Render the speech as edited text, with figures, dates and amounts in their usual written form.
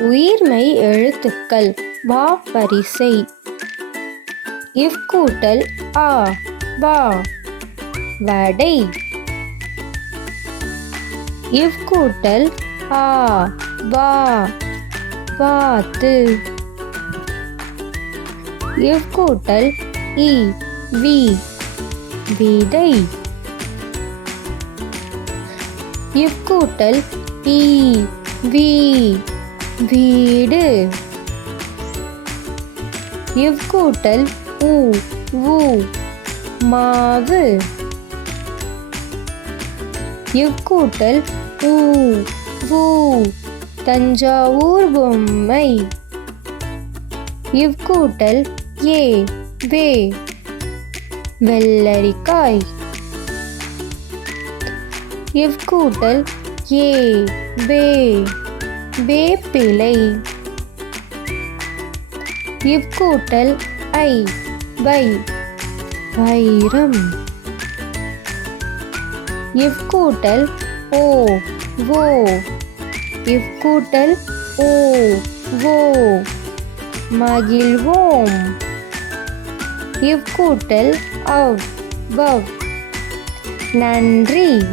உயிர்மெய் எழுத்துக்கள் வா வரிசை. இவ் கூட்டல் ஆ வா வடை. இவ் கூட்டல் ஆ வா வாத்து. இவ் கூட்டல் இ வி விதை. இவ் கூட்டல் இ வி வீடு. இவ் கூட்டல் உ வு மாவு. இவ் கூட்டல் உ வு தஞ்சாவூர் பொம்மை. இவ் கூட்டல் ஏ வே வெள்ளரிக்காய். இவ் கூட்டல் ஏ வே வேப்பிலை. இவ் கூட்டல் ஐ வை வைரம். இவ் கூட்டல் ஓ வோ. இவ் கூட்டல் ஓ வோ மகிழ்வோம். இவ் கூட்டல் அவ் வவ் நன்றி.